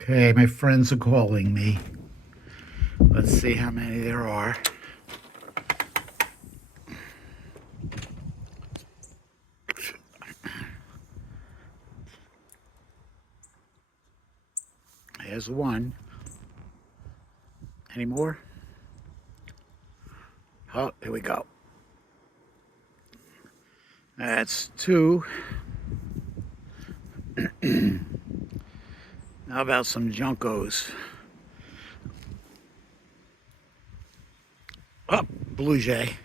Okay, my friends are calling me. Let's see how many there are. There's one. Any more? Oh, here we go. That's two. How about some Juncos? Oh, Blue Jay.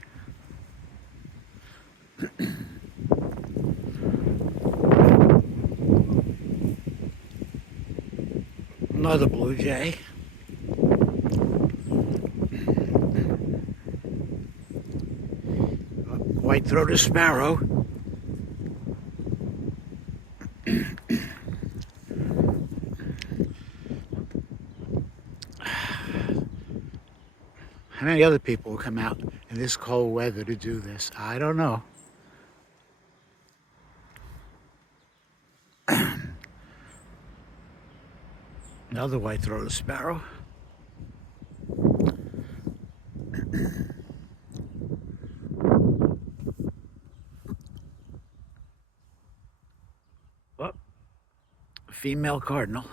Another Blue Jay. White-throated sparrow. How many other people will come out in this cold weather to do this? I don't know. Another white-throated sparrow. Oh, female cardinal.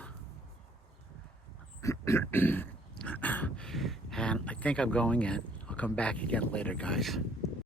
And I think I'm going in. I'll come back again later, guys.